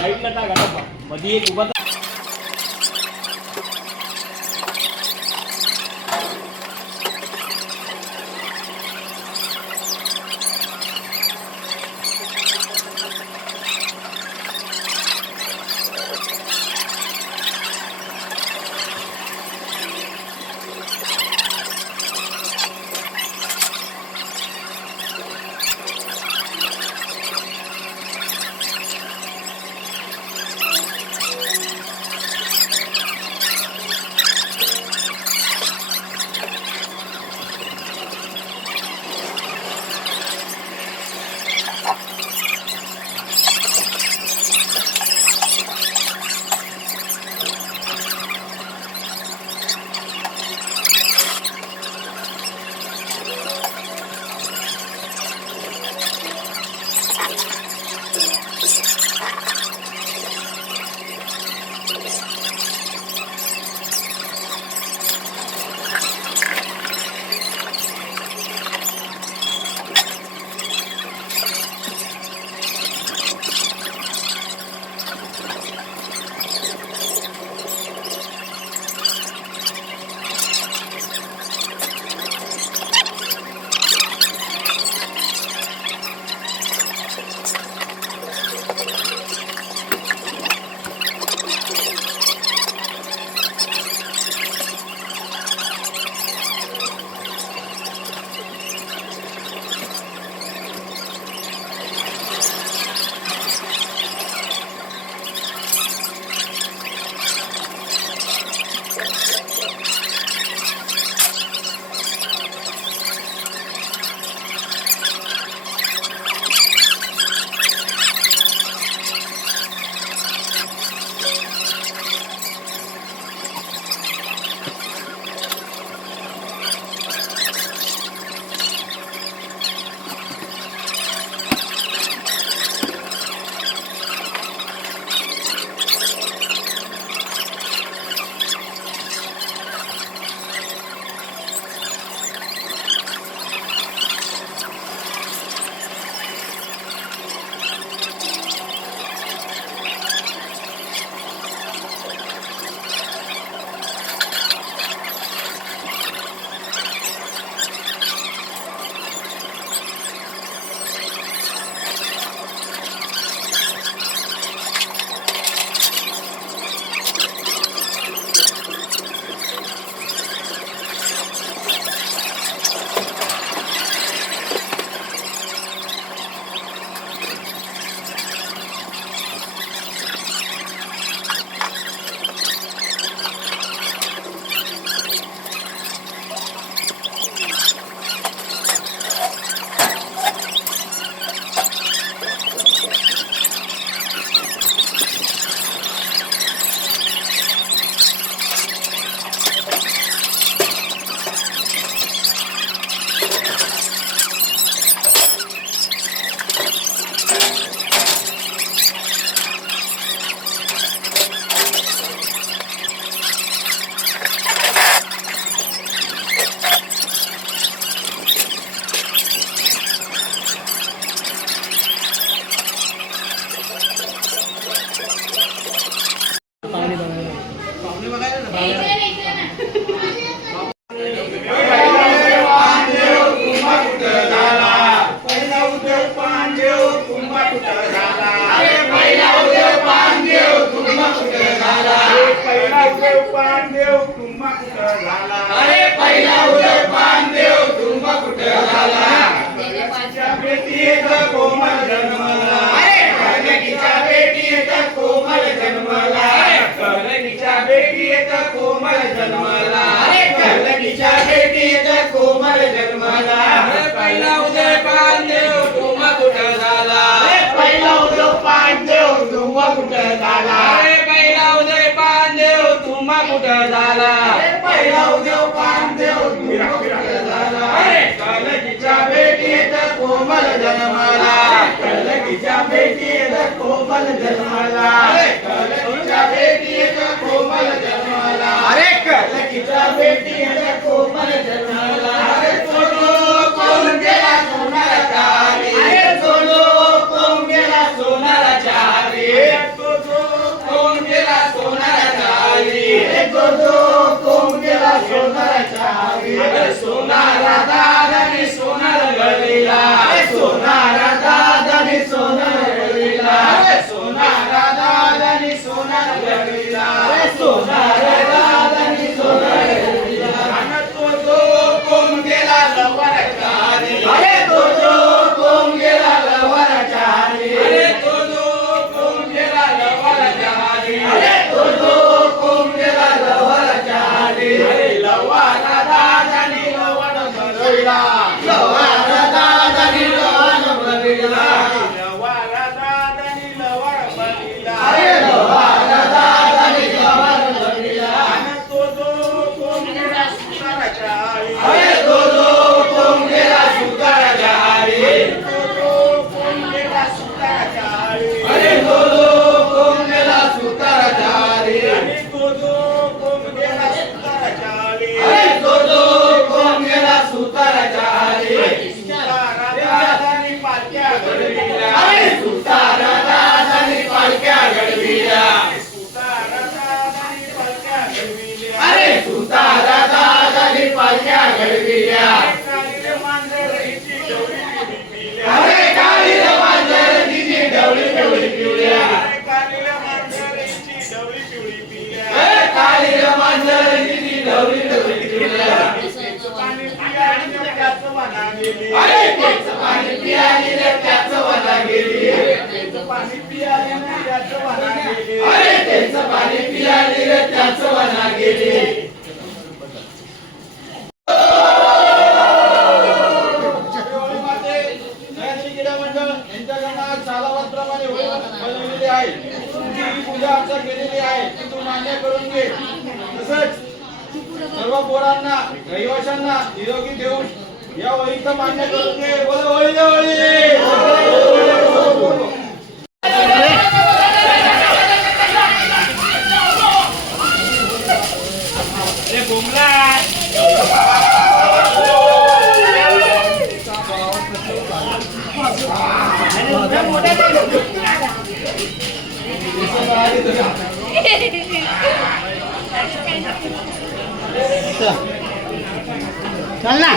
साईडला टाका डब्बा मध्ये एक उभा बघितला लवार दादानी लवार बघितला लवार दादानी लवार बघितला अरे लवार दादानी लवार बघितला आणि तो कोण गेला सुताराच्या आळी अरे तो कोण गेला सुताराच्या आळी तो कोण गेला सुताराच्या आळी अरे तो कोण गेला सुताराच्या आळी आणि तो कोण गेला सुताराच्या आळी अरे तो कोण गेला सुताराच्या आळी सुतारा दादानी पालख्या घडविल्या अरे सुतारा दादानी पालख्या घडविल्या सुतारा दादानी पालख्या घडविल्या अरे सुतारा दादानी पालख्या घडविल्या काळीले मांजर हिची डवळी पिवळी पिल्या अरे काळील मांजर तिची ढवळी पिवळी पिवल्या काळीले मांजर हिची डवळी पिवळी पिल्या अरे काळील मांजर तिची ढवळी पिवळी पिवल्या पाणी पियाली त्याचं मना गेली अरे तेच पाणी पियाली रे त्याच वना गेली पाणी पियाली त्याचं मना गेली अरे तेच पाणी पियाली रे त्याच वना गेली सालावादप्रमाणे बनवलेली आहे तुमची ही पूजा आमच्या केलेली आहे ती तू मान्य करून घे तसंच सर्व पोरांना रहिवाशांना निरोगी देऊन या वहीचं मान्य करून घे बोल वळी रे बोमला चल ना